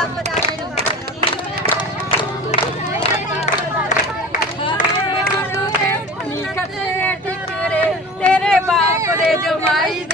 तेरे बापे जमाई